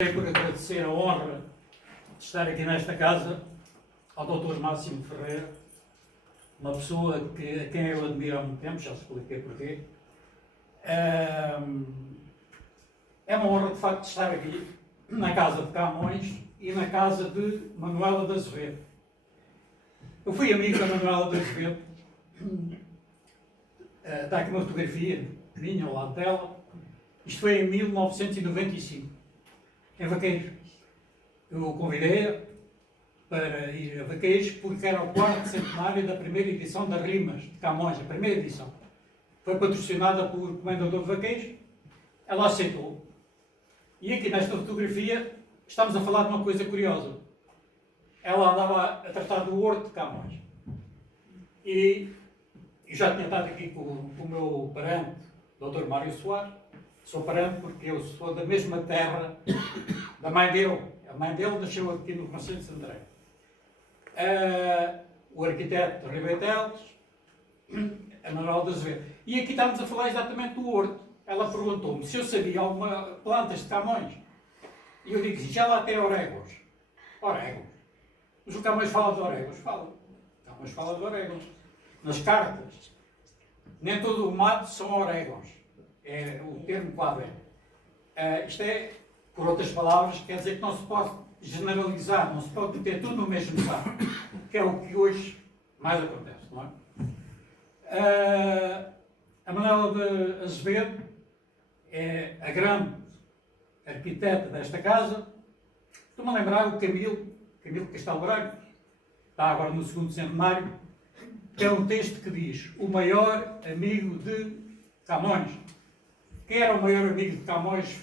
Por agradecer a honra de estar aqui nesta casa ao Dr. Máximo Ferreira, uma pessoa a quem eu admiro há muito tempo, já expliquei porquê. É uma honra, de facto, estar aqui na casa de Camões e na casa de Manuela de Azevedo. Eu fui amigo da Manuela de Azevedo. Está aqui uma fotografia minha ao lado dela. Isto foi em 1995. Em Vaqueiros. Eu convidei-a para ir a Vaqueiros porque era o quarto centenário da primeira edição das Rimas de Camões, a primeira edição. Foi patrocinada por Comendador de Vaqueiros. Ela aceitou. E aqui nesta fotografia estamos a falar de uma coisa curiosa. Ela andava a tratar do horto de Camões. E já tinha estado aqui com o meu parente, Dr. Mário Soares. Sou parente porque eu sou da mesma terra da mãe dele. A mãe dele nasceu aqui no Conselho de Santo André. O arquiteto Ribeiro Teles, a Manuela de Azevedo. E aqui estamos a falar exatamente do horto. Ela perguntou-me se eu sabia alguma plantas de Camões. E eu digo, já lá tem orégãos. Orégãos. Mas o Camões fala de orégãos? Fala. Camões fala de orégãos. Nas cartas. Nem todo o mato são orégãos. É o termo que lá vem. Isto é, por outras palavras, quer dizer que não se pode generalizar, não se pode meter tudo no mesmo saco, que é o que hoje mais acontece, não é? A Manuela de Azevedo é a grande arquiteta desta casa. Estou-me a lembrar o Camilo Castelo Branco, está agora no segundo centenário, que é um texto que diz: o maior amigo de Camões. Quem era o maior amigo de Camões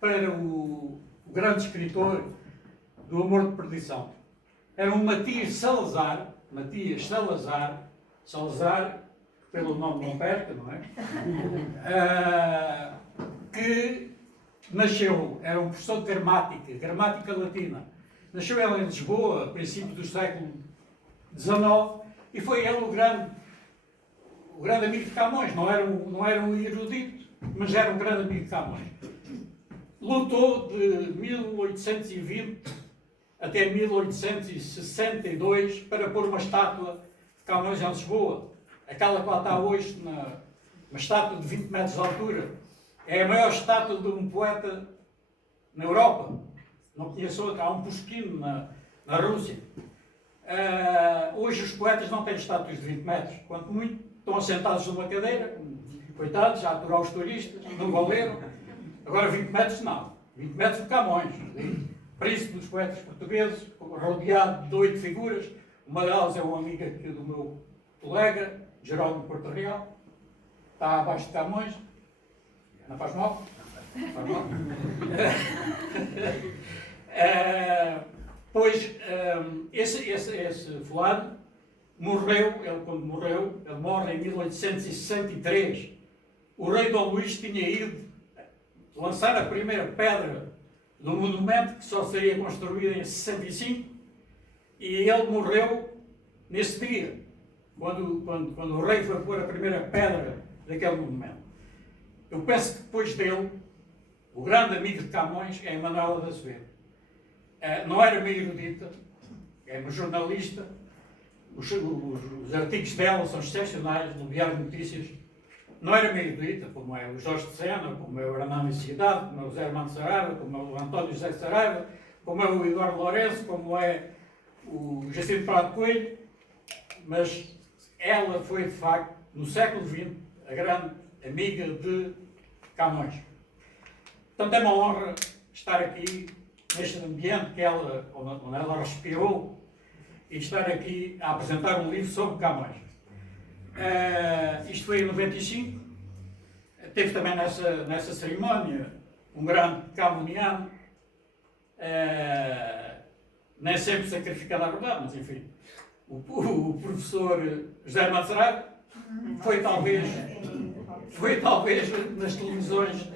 para o grande escritor do Amor de Perdição? Era um Matias Salazar, pelo nome não perca, não é? Que nasceu, era um professor de gramática latina. Nasceu ele em Lisboa, a princípios do século XIX, e foi ele o grande amigo de Camões. Não era um erudito, mas era um grande amigo de Camões. Lutou de 1820 até 1862 para pôr uma estátua de Camões em Lisboa. Aquela que lá está hoje, uma estátua de 20 metros de altura. É a maior estátua de um poeta na Europa. Não conheço outra. Há um Pushkin na Rússia. Hoje os poetas não têm estátuas de 20 metros. Quanto muito, estão assentados numa cadeira, coitados, a aturar os turistas, não valeram. Agora 20 metros não. 20 metros de Camões. Príncipe dos poetas portugueses, rodeado de 8 figuras. Uma delas é uma amiga aqui do meu colega, Jerónimo Porto Real. Está abaixo de Camões. Não faz mal? Não faz mal. Pois, esse fulano morreu, ele morre em 1863. O rei Dom Luís tinha ido lançar a primeira pedra do monumento, que só seria construído em 65, e ele morreu nesse dia, quando o rei foi pôr a primeira pedra daquele monumento. Eu penso que depois dele, o grande amigo de Camões é a Manuela de Azevedo. Não era meio erudita, é uma jornalista. Os artigos dela são excepcionais no Diário de Notícias. Não era meio erudita, como é o Jorge de Sena, como é o Hernani Cidade, como é o Zé Armando Saraiva, como é o António José Saraiva, como é o Eduardo Lourenço, como é o Jacinto Prado Coelho. Mas ela foi, de facto, no século XX, a grande amiga de Camões. Portanto, é uma honra estar aqui, neste ambiente onde ela respirou, e estar aqui a apresentar um livro sobre Camões. Isto foi em 95. Teve também nessa cerimónia um grande camoniano, nem sempre sacrificado à verdade, mas enfim, o professor José Armando Saraiva foi talvez nas televisões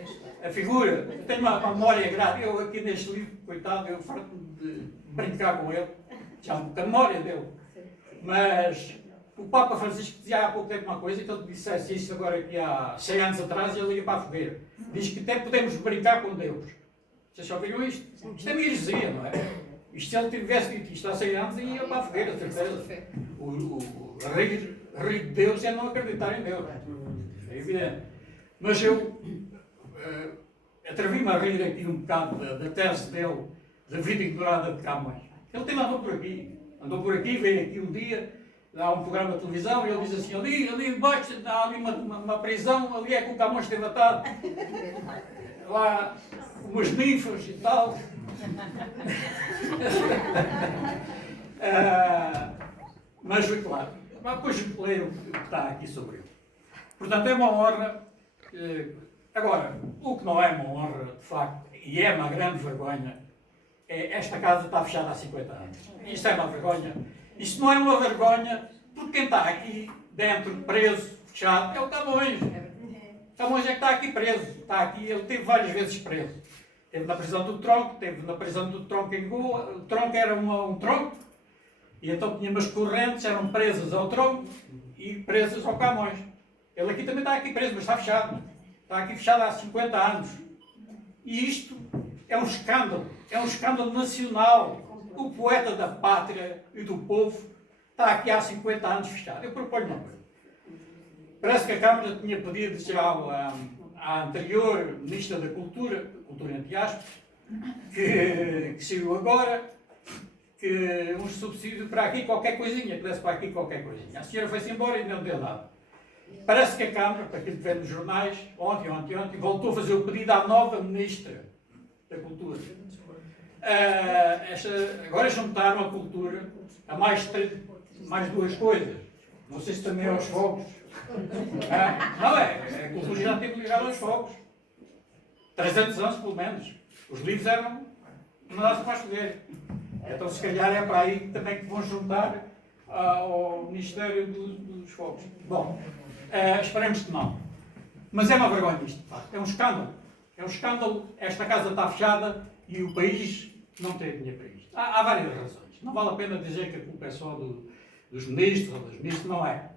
a figura. Eu tenho uma memória grave. Eu aqui neste livro, coitado, eu farto-me de brincar com ele, já um pouca memória dele. Mas o Papa Francisco dizia há pouco tempo uma coisa, que ele dissesse isso agora aqui há 100 anos atrás, e ele ia para a fogueira. Diz que até podemos brincar com Deus. Vocês já ouviram isto? Isto é heresia, não é? Isto, se ele tivesse dito isto há 100 anos, ia para a fogueira, certeza. O rei de Deus é não acreditar em Deus. É evidente. Mas eu atrevi-me a rir aqui um bocado da tese dele, da vida ignorada de Camões. Ele tem andou por aqui. Andou por aqui, veio aqui um dia, há um programa de televisão, e ele diz assim, ali embaixo, há ali uma prisão, ali é que o Camões esteve atado. Lá, umas ninfas e tal. Mas, claro, depois leio o que está aqui sobre ele. Portanto, é uma honra. Agora, o que não é uma honra, de facto, e é uma grande vergonha, é esta casa está fechada há 50 anos. Isto é uma vergonha. Isto não é uma vergonha, porque quem está aqui dentro, preso, fechado, é o Camões. Camões é que está aqui preso. Está aqui, ele teve várias vezes preso. Esteve na prisão do Tronco, esteve na prisão do Tronco em Goa. O Tronco era um tronco, e então tinha umas correntes, eram presas ao Tronco e presas ao Camões. Ele aqui também está aqui preso, mas está fechado. Está aqui fechado há 50 anos. E isto é um escândalo nacional. O poeta da pátria e do povo está aqui há 50 anos fechado. Eu proponho uma coisa. Parece que a Câmara tinha pedido já à anterior Ministra da Cultura entre aspas, que saiu agora, que um subsídio para aqui qualquer coisinha, que desse para aqui qualquer coisinha. A senhora foi-se embora e não deu nada. Parece que a Câmara, para aquilo que vê nos jornais, ontem, voltou a fazer o pedido à nova Ministra da Cultura. Agora juntaram a cultura a mais duas coisas. Não sei se também aos fogos. Não é, a cultura já teve ligado aos fogos. 300 anos, pelo menos. Os livros eram mandados para escolher. Então, se calhar, é para aí também que vão juntar ao Ministério dos Fogos. Bom, esperemos que não. Mas é uma vergonha isto, de facto. É um escândalo. É um escândalo. Esta casa está fechada e o país não tem dinheiro para isto. Há várias razões. Não vale a pena dizer que a culpa é só dos ministros ou dos ministros. Não é.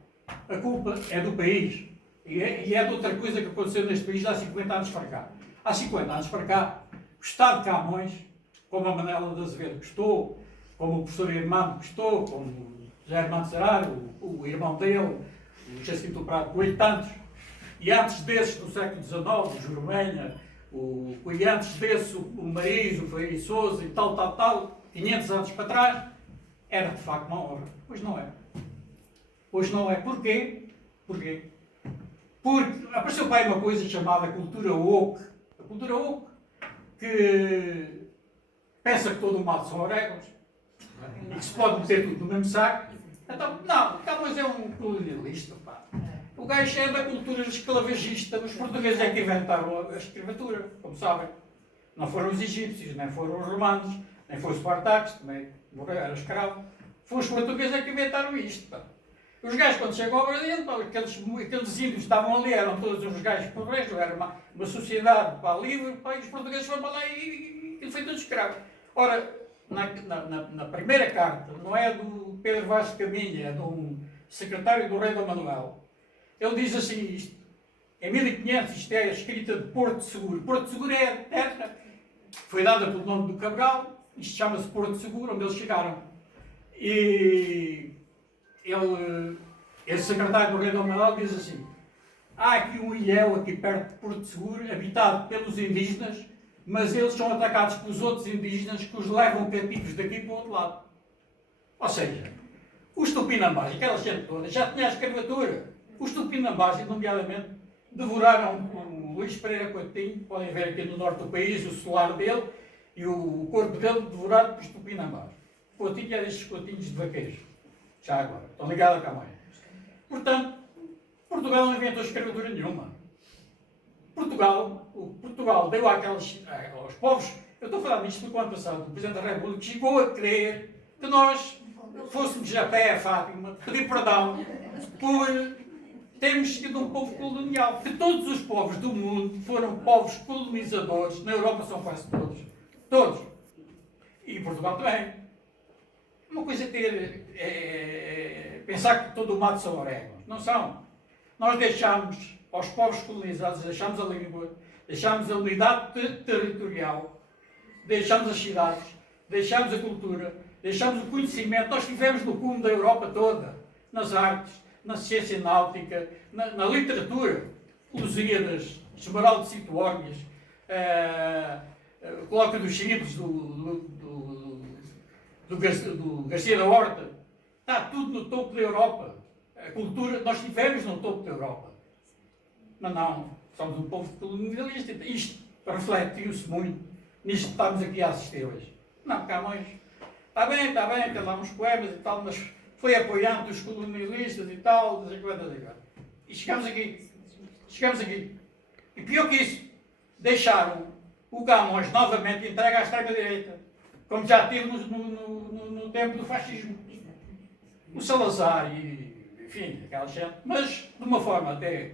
A culpa é do país. E é de outra coisa que aconteceu neste país há 50 anos para cá. Há 50 anos para cá, o Estado de Camões, como a Manela de Azevedo gostou, como o professor Irmando gostou, como o José Armando Serralho, o irmão dele, o Jacinto Prado Coelho, tantos. E antes desses, do século XIX, o Jurumenha, e antes desse, o Mariz, o Freire Sousa e tal, 500 anos para trás, era de facto uma honra. Pois não é. Pois não é. Porquê? Porque apareceu para aí uma coisa chamada cultura woke. A cultura woke, que pensa que todo o mato são orégãos e que se pode meter tudo no mesmo saco. Então, não, Camões é um colonialista, pá. O gajo é da cultura esclavagista. Os portugueses é que inventaram a escravatura, como sabem. Não foram os egípcios, nem foram os romanos, nem foi o Spartacus, também morreu, era escravo. Foram os portugueses é que inventaram isto, pá. Os gajos, quando chegam ao Brasil, aqueles índios que estavam ali, eram todos uns gajos progressos, era uma sociedade pá, livre, pá, e os portugueses foram para lá e foi tudo escravo. Ora, na primeira carta, não é do Pedro Vaz de Caminha, é de um secretário do rei Dom Manuel, ele diz assim isto, em 1500, isto é escrita de Porto Seguro. Porto Seguro é a terra, foi dada pelo nome do Cabral, isto chama-se Porto Seguro, onde eles chegaram. E esse secretário do rei Dom Manuel diz assim, há aqui um ilhéu aqui perto de Porto Seguro, habitado pelos indígenas, mas eles são atacados pelos outros indígenas que os levam cativos daqui para o outro lado. Ou seja, os tupinambás, aquela gente toda, já tinha a escravatura. Os tupinambás, nomeadamente, devoraram o Luís Pereira Coutinho, podem ver aqui no norte do país, o solar dele e o corpo dele devorado pelos tupinambás. Coutinho era estes coutinhos de vaqueiros. Já agora, estão ligados a Camões. Portanto, Portugal não inventou escravatura nenhuma. Portugal deu aos povos, eu estou a falar disto no ano passado, o Presidente da República chegou a crer que nós fôssemos a pé a Fátima, pedir perdão por termos sido um povo colonial. Que todos os povos do mundo foram povos colonizadores, na Europa são quase todos. Todos. E Portugal também. Uma coisa é pensar que todo o mato são orégãos. Não são. Nós deixámos aos povos colonizados, deixámos a língua, deixámos a unidade territorial deixamos as cidades, deixamos a cultura, deixamos o conhecimento. Nós estivemos no cume da Europa toda, nas artes, na ciência náutica, na literatura, Lusíadas, Esmeralda de Citornes, Colóquio dos Simples, do Garcia da Horta. Está tudo no topo da Europa. A cultura, nós estivemos no topo da Europa. Mas não, somos um povo colonialista. Isto refletiu-se muito nisto que estamos aqui a assistir hoje. Não, Camões, está bem, tem lá uns poemas e tal, mas foi apoiando os colonialistas e tal, e chegamos aqui. E pior que isso, deixaram o Camões novamente entregue à extrema-direita, como já tivemos no tempo do fascismo. O Salazar e, enfim, aquela gente, mas de uma forma até,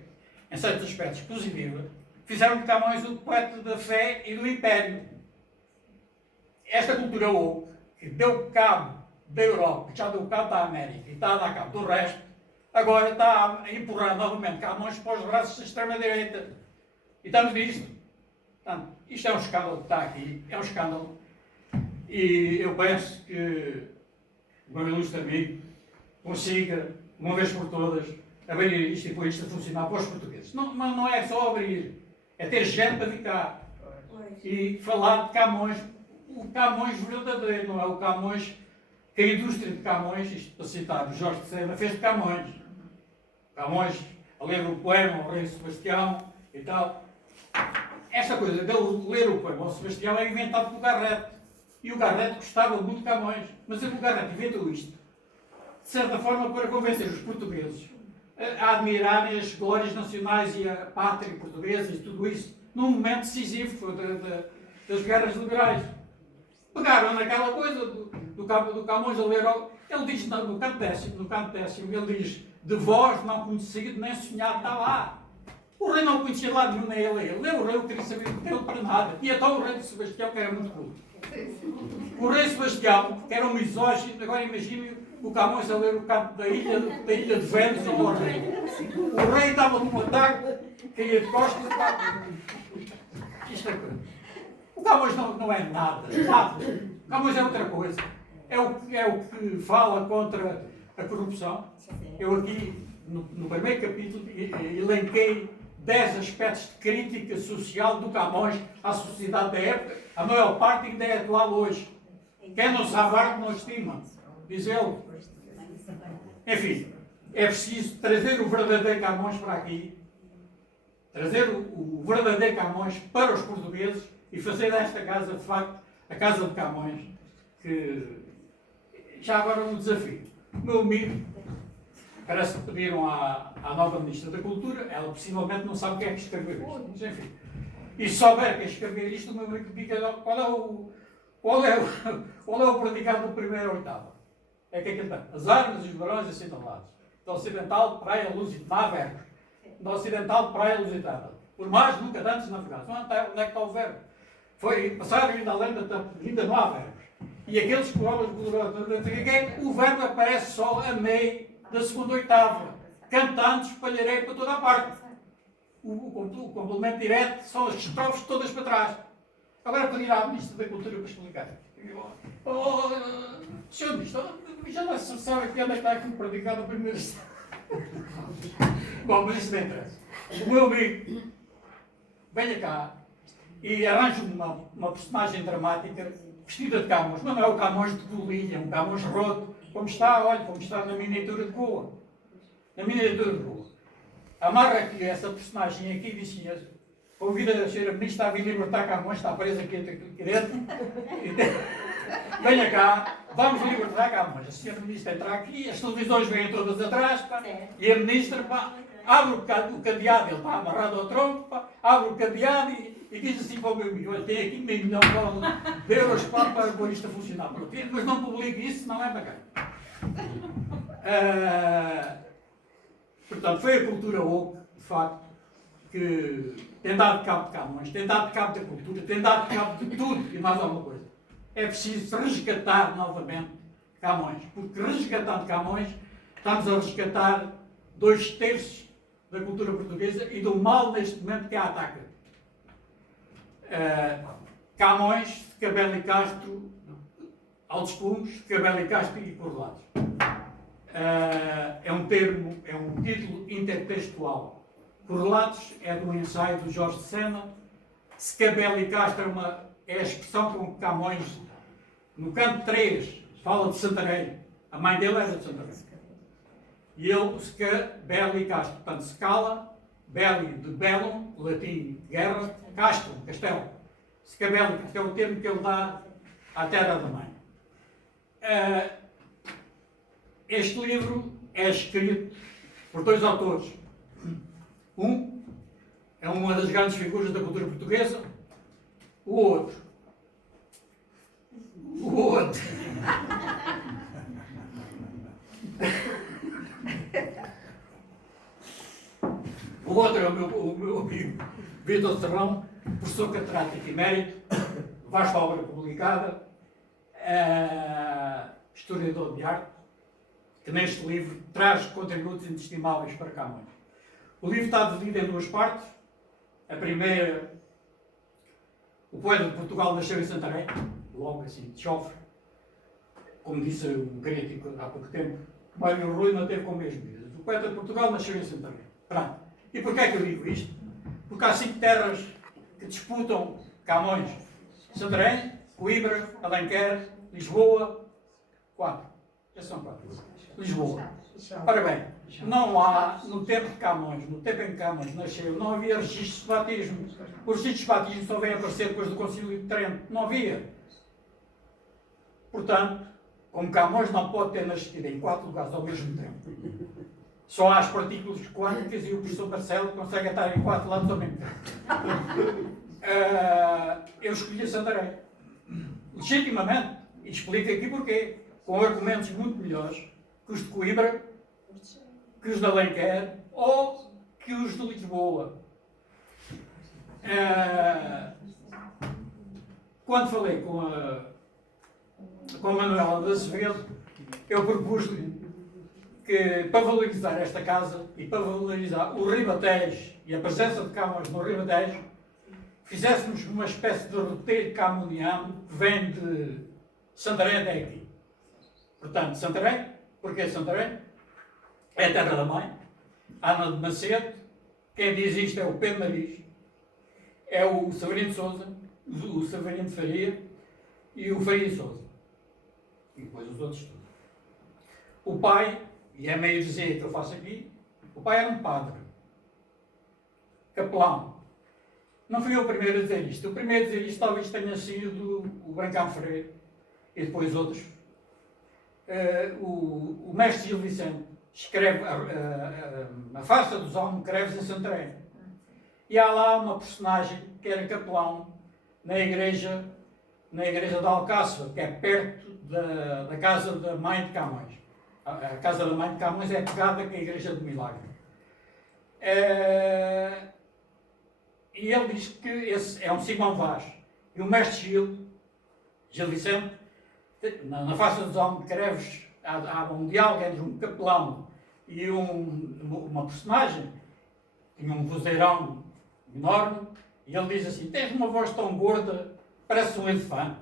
em certos aspectos, positiva, fizeram de Camões o poeta da fé e do império. Esta cultura woke, que deu cabo da Europa, que já deu cabo da América e está a dar cabo do resto, agora está a empurrar novamente Camões para os braços da extrema-direita. E estamos nisto. Portanto, isto é um escândalo que está aqui, é um escândalo. E eu penso que o meu ilustre amigo consiga, uma vez por todas, abrir isto e pôr isto a funcionar para os portugueses. Não, mas não é só abrir, é ter gente para ficar e falar de Camões, o Camões verdadeiro, não é o Camões que a indústria de Camões, isto para citar o Jorge de Sena, fez de Camões. Camões, a ler o poema ao rei Sebastião e tal. Esta coisa de ler o poema ao Sebastião é inventado pelo Garrett. E o Garrett gostava muito de Camões. Mas o Garrett inventou isto, de certa forma, para convencer os portugueses a admirarem as glórias nacionais e a pátria portuguesa e tudo isso, num momento decisivo das guerras liberais. Pegaram naquela coisa do Camões a ler, ele diz no canto décimo, ele diz, de vós não conhecido nem sonhado está lá. O rei não conhecia lá nenhum, nem ele. O rei queria saber dele para nada. E então o rei de Sebastião, que era muito culto. O rei Sebastião, que era um misógino, agora imagine o Camões a ler o canto da ilha de Vênus ao rei. O rei estava num ataque, caía de costas. Isto é coisa. O Camões não é nada. O Camões é outra coisa. É o que fala contra a corrupção. Eu aqui, no primeiro capítulo, elenquei 10 aspectos de crítica social do Camões à sociedade da época, a maior parte ainda é atual hoje. Quem não sabe arte não estima, diz ele. Enfim, é preciso trazer o verdadeiro Camões para aqui, trazer o verdadeiro Camões para os portugueses e fazer desta casa, de facto, a casa de Camões, que já agora um desafio. O meu amigo, parece que pediram à nova Ministra da Cultura, ela possivelmente não sabe quem é que escreveu isto. Mas, enfim, e se souber quem escreveu isto, o meu amigo diga qual é o predicado do primeiro ao oitavo. É que aquilo tem as armas e os barões assinalados. Do ocidental, praia lusitana, verbos. Do ocidental, praia lusitana. Por mais nunca dantes navegados. Onde é que está o verbo? Foi passar ainda além ainda não há verbos. E aqueles que obras o verbo aparece só a meio da segunda oitava. Cantando, espalharei para toda a parte. O complemento direto são as estrofes todas para trás. Agora pedir à Ministra da Cultura para explicar. Senhor Ministro, já não se sabe que onde é que está aqui o predicado do primeiro estado. Bom, mas isso não interessa. O meu amigo, venha cá e arranja uma personagem dramática vestida de Camões. Mas não é o Camões de Golia, um Camões roto, como está na miniatura de Goa. Na miniatura de Goa. Amarra aqui essa personagem aqui e diz assim, convida a senhora Ministra a vir libertar Camões, está presa aqui dentro. Venha cá, vamos libertar Camões. A senhora Ministra entra aqui, as televisões vêm todas atrás, e a Ministra abre o cadeado, ele está amarrado ao tronco, abre o cadeado e diz assim para o meu amigo, olha, tem aqui meio milhão de euros para pôr isto a funcionar. Mas não publique isso, não é bacana. Portanto, foi a cultura woke, de facto, que tem dado cabo de Camões, tem dado cabo da cultura, tem dado cabo de tudo e mais alguma coisa. É preciso resgatar novamente Camões, porque resgatando Camões, estamos a resgatar 2/3 da cultura portuguesa e do mal neste momento que a ataca. Camões Cabelo e Castro, Altos Cumes, Cabelo e Castro e Correlatos. É um termo, é um título intertextual. Correlatos é do ensaio do Jorge de Sena. Cabelo e Castro é a expressão com que Camões, no canto 3, fala de Santarém. A mãe dele era de Santarém. E ele, Belli e Castro. Portanto, Scala, Belli de Bellum, latim guerra, Castro, castelo. Scabelli, que é o termo que ele dá à terra da mãe. Este livro é escrito por dois autores. Um é uma das grandes figuras da cultura portuguesa. O outro. O outro é o meu amigo Vítor Serrão, professor catedrático emérito, vasta obra publicada, historiador de arte, que neste livro traz contributos inestimáveis para Camões. O livro está dividido em duas partes. A primeira, o poeta de Portugal nasceu em Santarém, logo assim, de chofre, como disse um crítico há pouco tempo, Mário Rui não teve com mesmo dias. O poeta de Portugal nasceu em Santarém. Pronto. E porquê é que eu digo isto? Porque há 5 terras que disputam Camões. Santarém, Coimbra, Alenquer, Lisboa, 4. Já são 4. Lisboa. Ora bem, não há, no tempo de Camões, no tempo em que Camões nasceu, não havia registros de batismo. Os registros de batismo só vêm aparecer depois do Concílio de Trento. Não havia. Portanto, como Camões não pode ter nascido em 4 lugares ao mesmo tempo, só há as partículas quânticas e o professor Marcelo consegue estar em 4 lados ao mesmo tempo. Eu escolhi Santarém. Legitimamente. E explico aqui porquê. Com argumentos muito melhores que os de Coimbra, que os de Alenquer ou que os de Lisboa. Quando falei com a Manuela de Azevedo, eu propus-lhe que, para valorizar esta casa e para valorizar o Ribatejo e a presença de Camões no Ribatejo, fizéssemos uma espécie de roteiro camoniano que vem de Santarém até aqui. Portanto, Santarém, porque Santarém é a terra da mãe, Ana de Macedo, quem diz isto é o Pedro Mariz, é o Severino de Sousa, o Severino de Faria e o Faria de Sousa. E depois os outros todos. O pai, e é meio dizer que eu faço aqui, o pai era um padre, capelão. Não fui eu o primeiro a dizer isto. O primeiro a dizer isto talvez tenha sido o Brancão Freire e depois outros. O mestre Gil Vicente escreve a farsa dos Almocreves em Santarém. E há lá uma personagem que era capelão na igreja de Alcácer, que é perto da casa da mãe de Camões. A casa da mãe de Camões é pegada com a igreja do Milagre. E ele diz que esse é um Simão Vaz. E o mestre Gil Vicente, na face dos Almocreves, há um diálogo entre um capelão e uma personagem, tinha um vozeirão enorme, e ele diz assim: tens uma voz tão gorda, parece um elefante.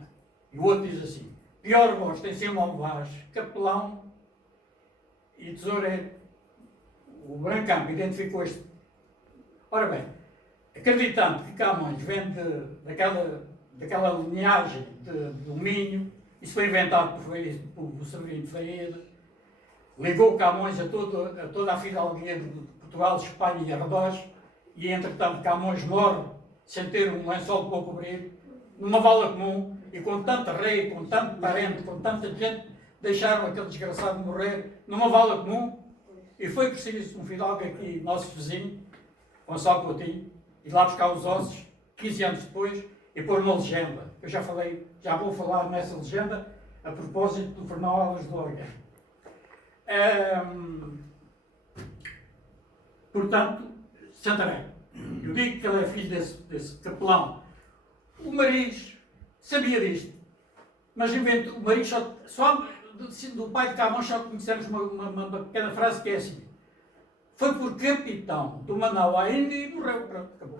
E o outro diz assim: pior voz, tem Simão Vaz, capelão e tesoureiro. O Brancampo identificou este. Ora bem, acreditando que Camões vem daquela linhagem do Minho, isso foi inventado por Severino de Faria, ligou Camões a toda a fidalguia de Portugal, de Espanha e arredores, e entretanto Camões morre sem ter um lençol para o cobrir, numa vala comum, e com tanto rei, com tanto parente, com tanta gente, deixaram aquele desgraçado morrer numa vala comum, e foi preciso um fidalgo aqui, nosso vizinho, Gonçalo Coutinho, ir lá buscar os ossos, 15 anos depois, e pôr uma legenda. Eu já vou falar nessa legenda, a propósito do Fernão Alves do Orgueiro. Portanto, Santarém. Eu digo que ele é filho desse capelão. O Mariz sabia disto, mas inventou, o Mariz só do pai de Camões só conhecemos uma pequena frase que é assim: foi por capitão do Manaus à Índia e morreu. Pronto, acabou.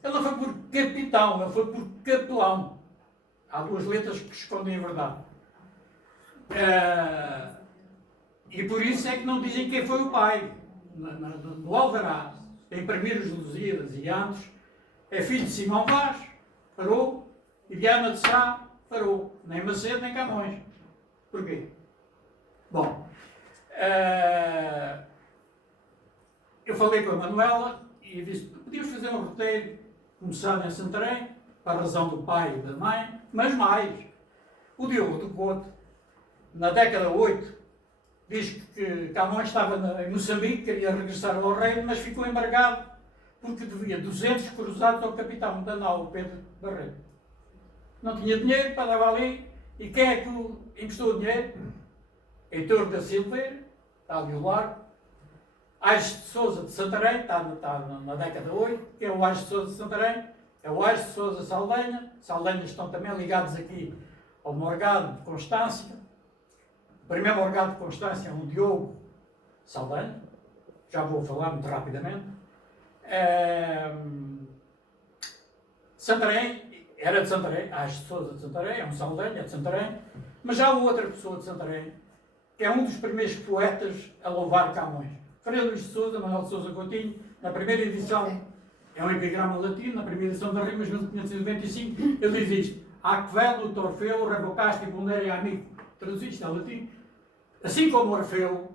Ele não foi por capitão, ele foi por capelão. Há duas letras que escondem a verdade. E por isso é que não dizem quem foi o pai. No Alvará, a imprimir os Lusíadas e antes, é filho de Simão Vaz, parou, e Diana de Sá, parou. Nem Macedo, nem Camões. Porquê? Bom, eu falei com a Manuela e disse, podíamos fazer um roteiro começado em Santarém, para a razão do pai e da mãe, mas mais. O Diogo do Couto, na década 8, diz que Camões estava em Moçambique, queria regressar ao reino, mas ficou embargado porque devia 200 cruzados ao capitão da nau, Pedro Barreto. Não tinha dinheiro para dar ali, e quem é que emprestou o dinheiro? Heitor da Silveira, está ali ao largo. Aires de Sousa de Santarém, está na década 8, que é o Aires de Sousa de Santarém, é o Aires de Sousa Saldanha. Saldanhas estão também ligados aqui ao Morgado de Constância. O primeiro Morgado de Constância é um Diogo Saldanha, já vou falar muito rapidamente. Santarém, era de Santarém, Aires de Sousa de Santarém, é um Saldanha, é de Santarém, mas já há outra pessoa de Santarém, que é um dos primeiros poetas a louvar Camões. Frei Luís de Sousa, Manuel de Sousa Coutinho, na primeira edição, é um epigrama latino, na primeira edição da Rimas, 1595, ele diz isto: Ac velo, Orfeu, revocaste e vulnere amigo. Traduziste ao latim. Assim como Orfeu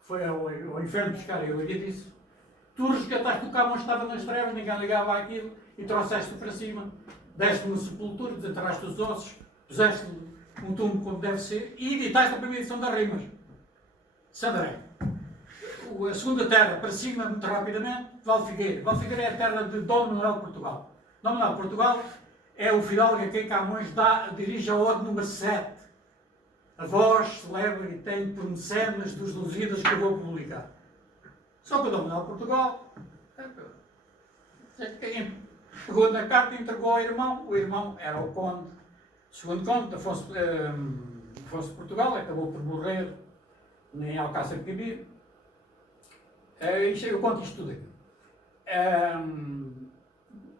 foi ao inferno buscar a Eurídice, tu resgataste o Camões, estava nas trevas, ninguém ligava àquilo, e trouxeste-o para cima, deste-lhe uma sepultura, desenterraste os ossos, puseste-lhe um túmulo como deve ser, e editaste a primeira edição das Rimas. Santarém. A segunda terra, para cima, muito rapidamente, Valfigueira. Valfigueira é a terra de Dom Manuel de Portugal. Dom Manuel de Portugal é o fidalgo a quem Camões dirige a ode número 7. A voz celebra e tem por mecenas dos Lusíadas que eu vou publicar. Só que o Dom Manuel de Portugal pegou na carta e entregou ao irmão. O irmão era o conde, segundo conde, Afonso de Portugal, acabou por morrer em Alcácer Quibir. Eu conto isto tudo aqui.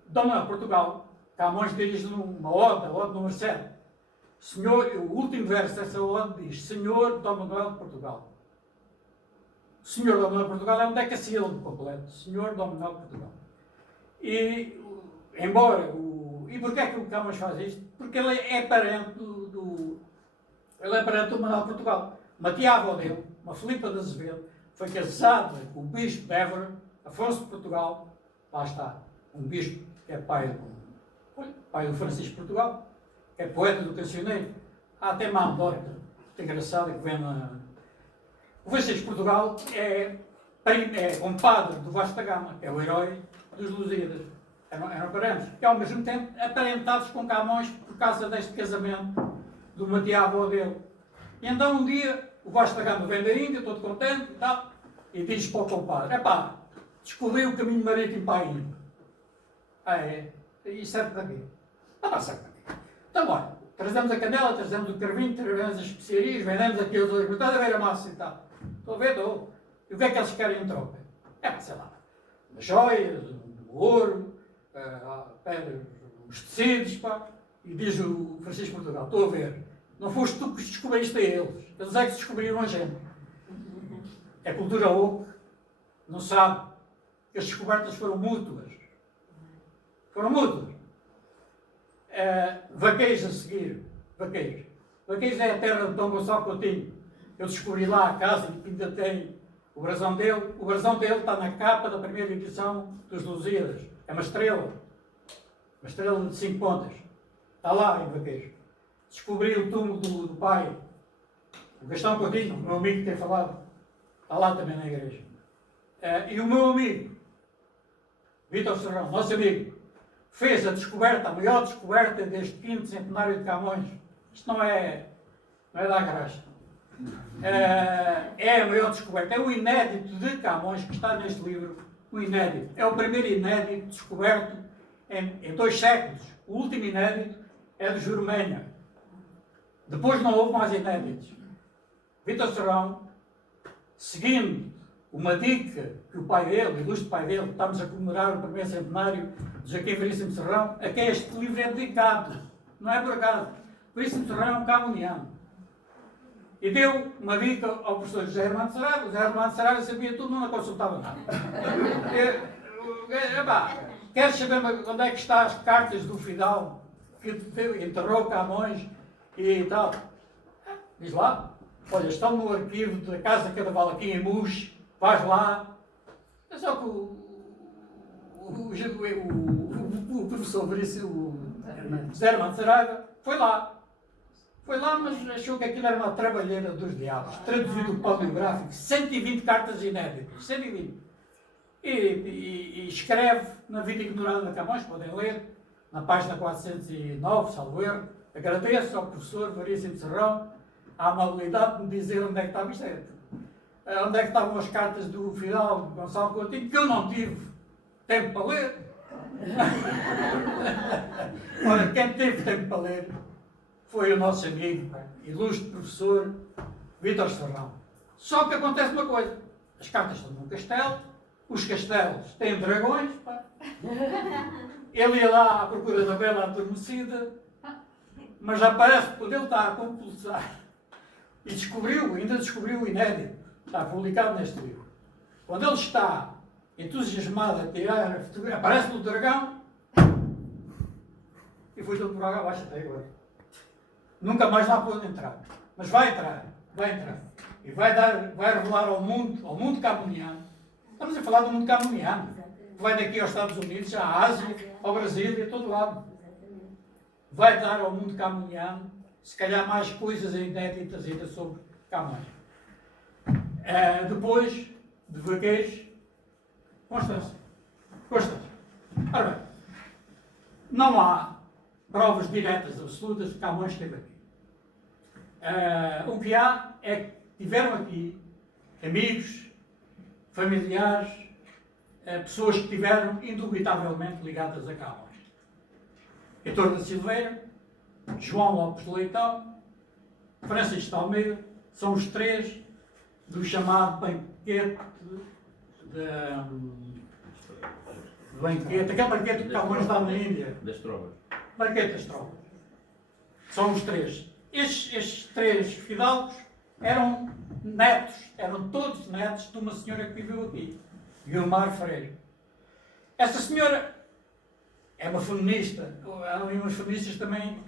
Dom Manuel de Portugal, Camões dirige uma ode, a ode número 7. Senhor, o último verso dessa ode diz: Senhor Dom Manuel de Portugal. Senhor Dom Manuel de Portugal é um decassílabo completo. Senhor Dom Manuel de Portugal. E, embora e porquê é que o Camões faz isto? Porque ele é parente ele é parente do Manuel de Portugal. Uma tia-avó dele, uma Filipa de Azevedo, foi casada com o bispo de Évora, Afonso de Portugal. Lá está, um bispo que é pai do Francisco de Portugal, que é poeta do cancioneiro. Há até uma anedota muito engraçada que vem na... O Francisco de Portugal é compadre do Vasco da Gama, que é o herói dos Lusíadas. Eram parentes, que ao mesmo tempo aparentados com Camões por causa deste casamento de uma tia-avó dele. E então um dia o Vasco da Gama vem da Índia, todo contente e tal, e diz para o compadre: epá, descobri o caminho marítimo para a Índia. Ah, é? E serve para quê? Ah, serve para quê? Então, olha, trazemos a canela, trazemos o carvinho, trazemos as especiarias, vendemos aqui os outros, está a ver a massa e tal. Estou a ver, estou. E o que é que eles querem em troca? É, sei lá, umas joias, um ouro, pedras, uns tecidos, pá. E diz o Francisco de Portugal: estou a ver, não foste tu que os descobriste a eles, eles é que descobriram a gente. É cultura oca, não sabe que as descobertas foram mútuas. Foram mútuas. Vaqueiros a seguir. Vaqueiros. Vaqueiros é a terra de Dom Gonçalo Coutinho. Eu descobri lá a casa que ainda tem o brasão dele. O brasão dele está na capa da primeira edição dos Lusíadas. É uma estrela. Uma estrela de 5 pontas. Está lá em Vaqueiros. Descobri o túmulo do pai. O Gastão Coutinho, o meu amigo que tem falado. Está lá também na igreja. E o meu amigo, Vítor Serrão, nosso amigo, fez a descoberta, a maior descoberta deste 5º centenário de Camões. Isto não é da graça. É a maior descoberta. É o inédito de Camões que está neste livro. O inédito. É o primeiro inédito descoberto em 2 séculos. O último inédito é de Jurmenha. Depois não houve mais inéditos. Vítor Serrão, seguindo uma dica que o pai dele, o ilustre pai dele, estamos a comemorar o primeiro centenário de Joaquim Veríssimo Serrão, a quem este livro é dedicado. não é por acaso. Veríssimo Serrão é um camoniano. E deu uma dica ao professor José Hermano Saraiva. O José Hermano Saraiva sabia tudo, não consultava nada. Queres saber onde é que estão as cartas do Fidal que enterrou Camões e tal? Diz lá. Olha, estão no arquivo da Casa Cadaval aqui em Mux. Vais lá. É só que o professor Veríssimo José Hermano Saraiva foi lá. Foi lá, mas achou que aquilo era uma trabalheira dos diabos. Traduzido paleográfico, 120 cartas inéditas. 120. E escreve na Vida Ignorada de Camões, podem ler, na página 409, salvo erro. Agradeço ao professor Veríssimo Serrão a amabilidade de me dizer onde é que estava isto. Onde é que estavam as cartas do Fidal Gonçalo Coutinho, que eu não tive tempo para ler. Ora, quem teve tempo para ler foi o nosso amigo, ilustre professor Vítor Serrão. Só que acontece uma coisa: as cartas estão num castelo, os castelos têm dragões, pá. Ele ia lá à procura da Bela Adormecida, mas já parece que quando ele está a compulsar, e ainda descobriu o inédito, está publicado neste livro. Quando ele está entusiasmado a tirar a fotografia, aparece-lhe o dragão e foi tudo por água abaixo até agora. Nunca mais lá pode entrar. Mas vai entrar. E vai revelar ao mundo camoniano. Estamos a falar do mundo camoniano. Vai daqui aos Estados Unidos, à Ásia, ao Brasil e a todo lado. Vai dar ao mundo camoniano, se calhar, mais coisas inéditas ainda sobre Camões. Depois, de vaqueiros, Constância. Ora bem, não há provas diretas, absolutas, de Camões esteve aqui. O que há é que tiveram aqui amigos, familiares, pessoas que estiveram indubitavelmente ligadas a Camões. Heitor da Silveira, João Lopes de Leitão, Francisco de Almeida, são os três do chamado banquete aquele banquete que Camões dá na Índia. Das trovas. Banquete das trovas. São os três. Estes três fidalgos eram todos netos de uma senhora que viveu aqui, Guilmar Freire. Essa senhora é uma feminista. Há umas feministas também,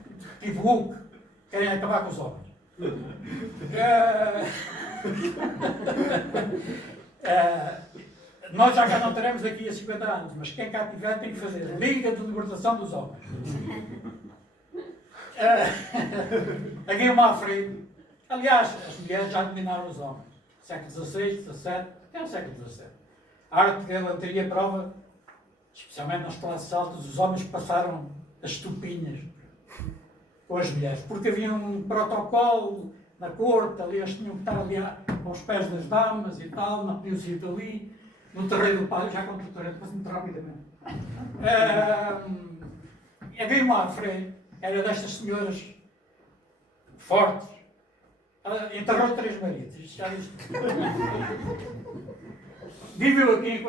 tipo Hulk, querem acabar com os homens. Nós já cá não teremos daqui a 50 anos, mas quem cá tiver tem que fazer Liga de Libertação dos Homens. A Guilmar Freire. Aliás, as mulheres já dominaram os homens. Século XVI, XVII, até o século XVII. A arte de galanteria prova, especialmente nas classes altas, os homens passaram as estupinhas com as mulheres, porque havia um protocolo na corte, ali eles tinham que estar ali aos pés das damas e tal, não podiam sair dali, no terreiro do padre, já conto o terreiro, mas muito rapidamente. A Guilmar Freire era destas senhoras fortes. Ela enterrou 3 maridos, isto já disse. Viveu aqui em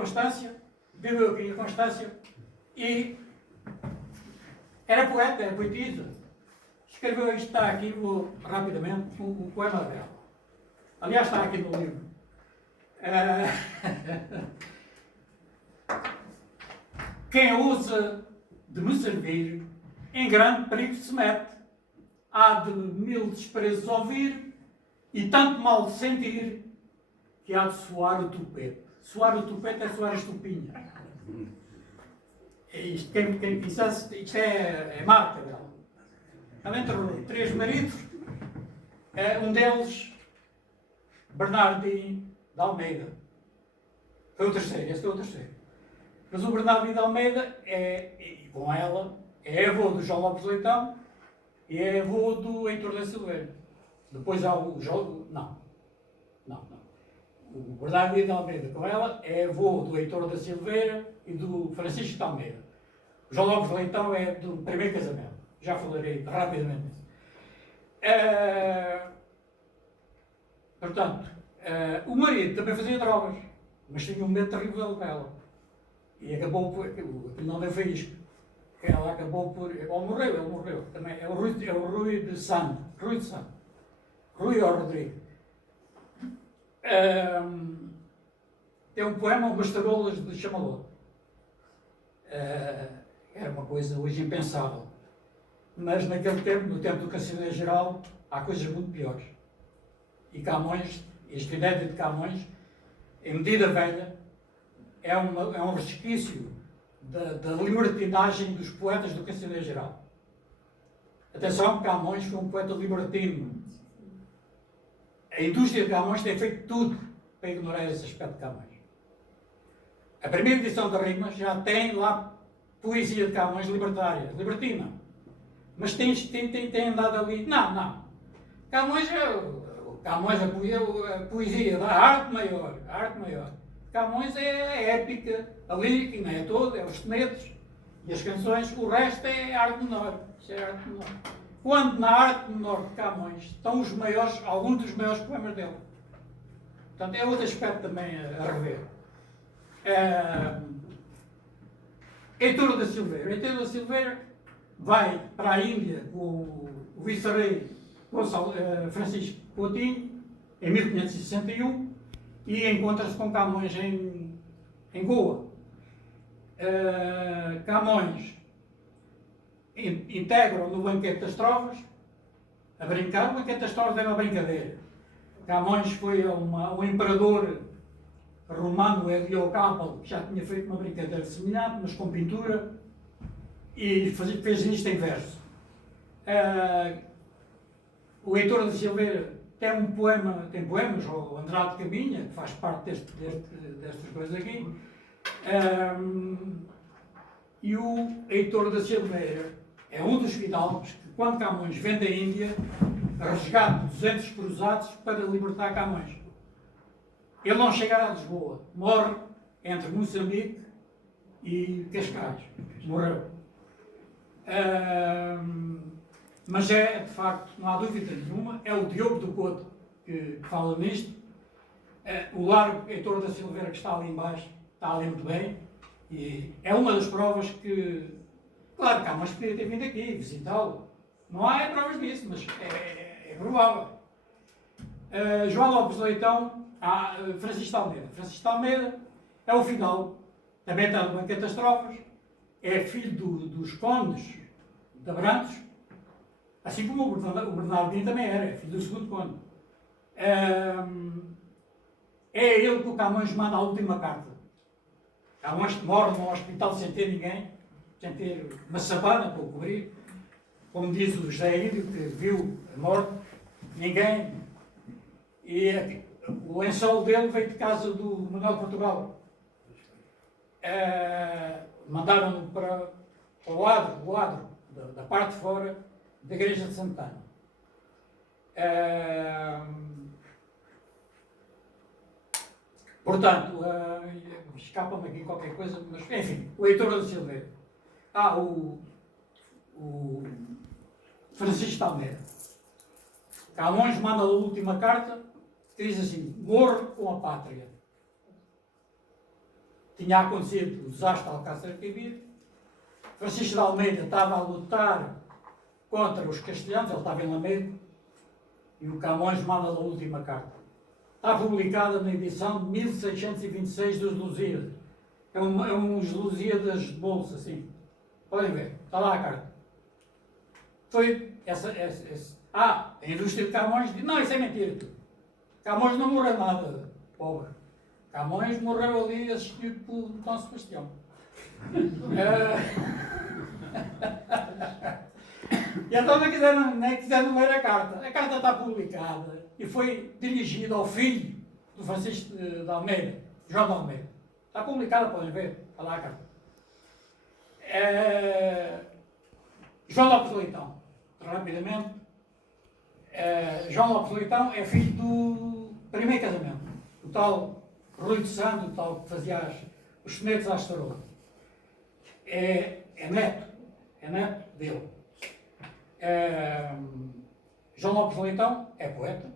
Constância e era poeta, era poetisa. Escreveu isto, está aqui, vou rapidamente, um poema dela. Aliás, está aqui no livro. Quem usa de me servir, em grande perigo se mete. Há de mil despreços ouvir e tanto mal sentir que há de soar o tupete. Soar o tupete é soar a estupinha. Isto, quem quisesse, isto é marca dela. Ela enterrou 3 maridos, um deles, Bernardino de Almeida. Foi o terceiro, este foi o terceiro. Mas o Bernardino de Almeida com ela, é avô do João Lopes de Leitão e é avô do Heitor da Silveira. Depois há o João. Não. O Bernardino de Almeida com ela é avô do Heitor da Silveira e do Francisco de Almeida. O João Lopes de Leitão é do primeiro casamento. Já falarei rapidamente disso. Portanto, o marido também fazia drogas, mas tinha um medo terrível dela. E acabou, aquilo não deu faísca. ela acabou por... Ou morreu, ele morreu. Também é o Rui de Santo. Rui ou Rodrigo. Tem um poema, Umas Tarolas de Chamalot. Era uma coisa hoje impensável. Mas naquele tempo, no tempo do Cancioneiro Geral, há coisas muito piores. E Camões, este inédito de Camões, em Medida Velha, é um resquício da libertinagem dos poetas do Cancioneiro Geral. Atenção, Camões foi um poeta libertino. A indústria de Camões tem feito tudo para ignorar esse aspecto de Camões. A primeira edição da Rimas já tem lá poesia de Camões libertária, libertina. Mas tem andado ali. Não. Camões é a poesia da arte maior. Camões é a épica, ali, que não é todo, é os sonetos e as canções, o resto é arte menor. Isso é arte menor. Quando na arte menor de Camões estão alguns dos maiores poemas dele. Portanto, é outro aspecto também a rever. Heitor da Silveira vai para a Índia com o vice-rei Francisco Coutinho, em 1561, e encontra-se com Camões em Goa. Camões integram no Banquete das Trovas, a brincar. O Banquete das Trovas era uma brincadeira. Camões foi um imperador romano, Heliocápalo, que já tinha feito uma brincadeira semelhante, mas com pintura, e fez isto em verso. O Heitor da Silveira tem poemas, o Andrade Caminha, que faz parte destas coisas aqui, e o Heitor da Silveira é um dos fidalgos que, quando Camões vem da Índia, resgata 200 cruzados para libertar Camões. Ele não chega a Lisboa, morre entre Moçambique e Cascais. Morreu. Mas é, de facto, não há dúvida nenhuma, é o Diogo do Couto que fala nisto. O largo Heitor da Silveira, que está ali embaixo, está ali muito bem, e é uma das provas que, claro, Camões poderia ter vindo aqui visitá-lo. Não há provas disso, mas é provável. João Lopes Leitão, Francisco de Almeida. Francisco de Almeida é o final, também está no Banquete das Trovas, é filho dos condes de Abrantes, assim como o Bernardino também era, filho do segundo conde. É ele que o Camões manda a última carta. Camões morre num hospital sem ter ninguém, sem ter uma sabana para o cobrir, como diz o José Ídio, que viu a morte, ninguém. E o lençol dele veio de casa do Manuel de Portugal. Mandaram-no para o adro da parte de fora da igreja de Santana. Portanto, escapa-me aqui qualquer coisa, mas enfim, o Heitor da Silveira. O Francisco de Almeida. Camões manda a última carta que diz assim: morro com a pátria. Tinha acontecido o desastre de Alcácer Quibir. Francisco de Almeida estava a lutar contra os castelhanos, ele estava em Lamego, e o Camões manda a última carta. Está publicada na edição de 1626 dos Lusíadas. É uns Lusíadas de bolsa, assim. Podem ver, está lá a carta. Foi a indústria de Camões diz: não, isso é mentira. Camões não morreu nada, pobre. Camões morreu ali assistido por Dom Sebastião. E então nem quiseram ler a carta. A carta está publicada e foi dirigida ao filho do Francisco de Almeida, João de Almeida. Está publicada, podem ver, está lá a carta. João Lopes Leitão, rapidamente. João Lopes Leitão é filho do primeiro casamento, o tal Rui de Santo, o tal que fazia os sonetos à Estarola. É neto dele. João Lopes Leitão é poeta,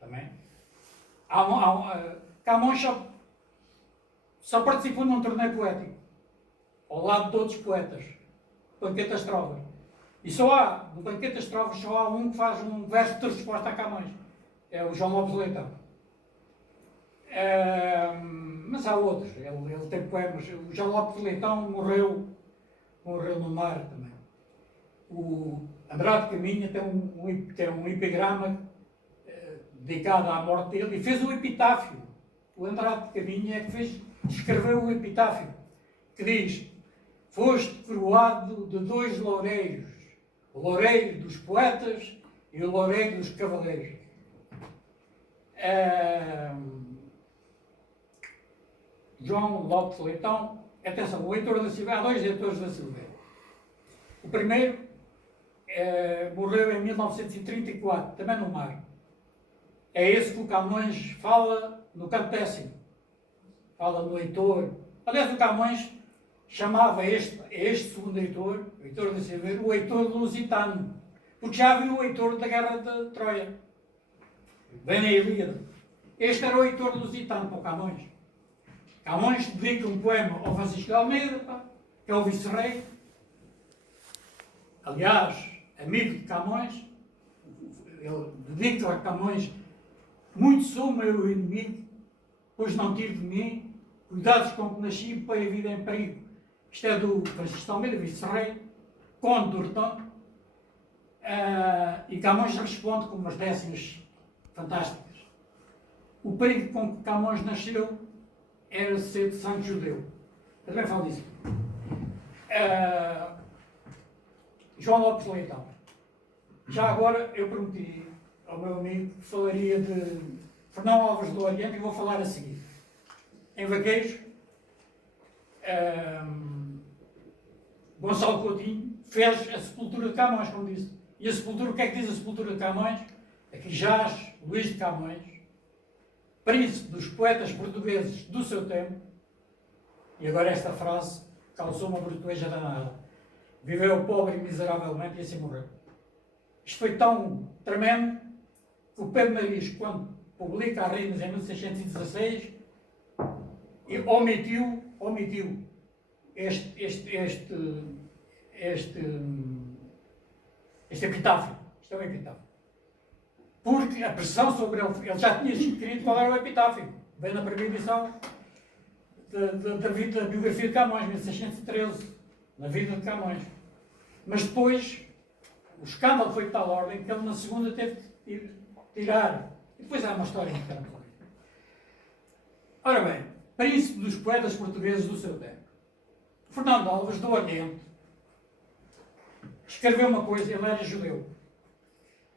também. Camões só participou num torneio poético, ao lado de outros poetas. Banquete das Trovas. E só há, no Banquete das Trovas, só há um que faz um verso de resposta a Camões. É o João Lopes Leitão. Mas há outros. Ele tem poemas. O João Lopes Leitão morreu no mar também. O Andrade Caminha tem um epigrama dedicado à morte dele e fez o epitáfio. O Andrade Caminha é que escreveu o epitáfio, que diz: foste coroado de dois loureiros, o loureiro dos poetas e o loureiro dos cavaleiros. João Lopes Leitão, atenção, o Heitor da Silveira, há dois Heitores da Silveira. O primeiro morreu em 1934, também no mar. É esse que o Camões fala no canto 10º. Fala no Heitor. Aliás, o Camões chamava este segundo Heitor, o Heitor da Silveira, o Heitor lusitano. Porque já viu o Heitor da Guerra de Troia. Bem na Ilíada. Este era o Heitor lusitano para o Camões. Camões dedica um poema ao Francisco de Almeida, que é o vice-rei. Aliás, amigo de Camões, ele dedica a Camões: muito sou meu inimigo, pois não tiro de mim cuidados com que nasci para a vida em perigo. Isto é do Francisco de Almeida, vice-rei, conde do Hortão. E Camões responde com umas décimas fantásticas. O perigo com que Camões nasceu era ser de sangue judeu. Eu também falo disso. João Lopes Leitão. Já agora eu prometi ao meu amigo que falaria de Fernão Alves do Oriente e vou falar a seguir. Em Vaqueiros, Gonçalo Coutinho fez a sepultura de Camões, como disse. E a sepultura, o que é que diz a sepultura de Camões? Aqui jaz Luís de Camões, príncipe dos poetas portugueses do seu tempo. E agora esta frase causou uma brutueja danada. Viveu pobre e miseravelmente e assim morreu. Isto foi tão tremendo que o Pedro Marias, quando publica as rimas em 1616, omitiu este epitáfio. Isto é um epitáfio. Porque a pressão sobre ele já tinha escrito qual era o epitáfio. Vem na primeira edição da biografia de Camões, 1613, na vida de Camões. Mas depois, o escândalo foi de tal ordem que ele na segunda teve de tirar. E depois há uma história importante. Ora bem, príncipe dos poetas portugueses do seu tempo. Fernando Alves do Oriente escreveu uma coisa, ele era judeu.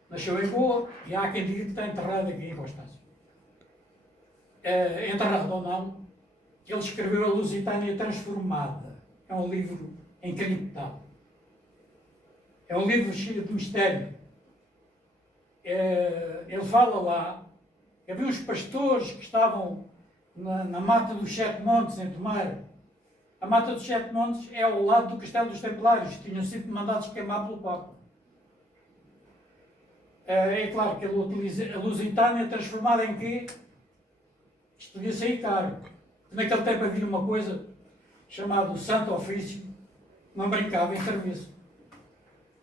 Nasceu em Goa e há quem diga que está enterrado aqui em Constância. Enterrado ou não, ele escreveu A Lusitânia Transformada. É um livro encriptado. É um livro cheio de mistério. Ele fala lá, havia uns pastores que estavam na Mata dos Sete Montes, em Tomar. A Mata dos Sete Montes é ao lado do Castelo dos Templários, que tinham sido mandados queimar pelo Papa. É claro que ele utiliza a Lusitânia transformada em quê? Isto podia sair caro. Naquele tempo havia uma coisa chamada o Santo Ofício, não brincava em serviço.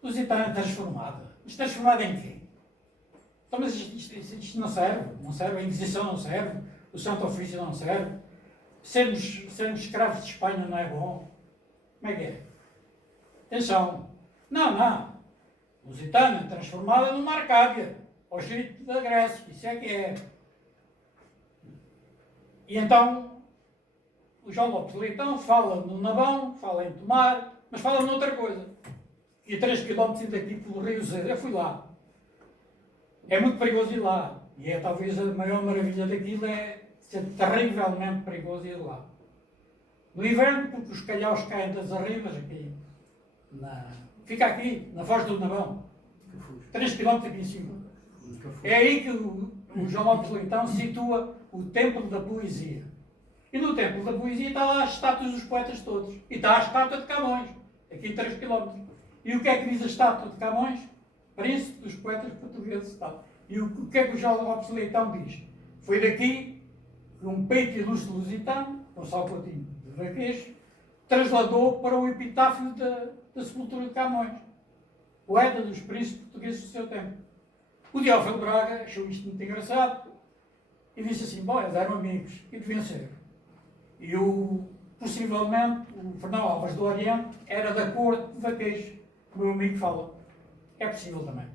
Lusitânia transformada. Mas transformada em quê? Então, mas isto não serve. Não serve. A Inquisição não serve. O Santo Ofício não serve. Sermos escravos de Espanha não é bom. Como é que é? Atenção. Não. Lusitânia transformada numa Arcádia. Ao espírito da Grécia. Isso é que é. E então, o João Lopes Leitão fala no Nabão, fala em Tomar, mas fala noutra coisa. E a 3 km daqui pelo Rio Zé, eu fui lá. É muito perigoso ir lá. E é talvez a maior maravilha daquilo é ser terrivelmente perigoso ir lá. No inverno, porque os calhaus caem das arrimas aqui. Fica aqui, na Foz do Nabão. 3 km aqui em cima. É aí que o João Lopes Leitão situa o Templo da Poesia. E no Templo da Poesia está lá as estátuas dos poetas todos. E está a estátua de Camões, aqui em 3 km. E o que é que diz a estátua de Camões? Príncipe dos poetas portugueses. E o que é que o João Lopes Leitão diz? Foi daqui que um peito ilustre lusitano, Gonçalo Coutinho de Vaqueiros, trasladou para o epitáfio da sepultura de Camões, poeta dos príncipes portugueses do seu tempo. O Teófilo Braga achou isto muito engraçado e disse assim, bom, eles eram amigos e deviam ser. E possivelmente, o Fernão Alves do Oriente era da corte da Queijo, que o meu amigo fala. É possível também.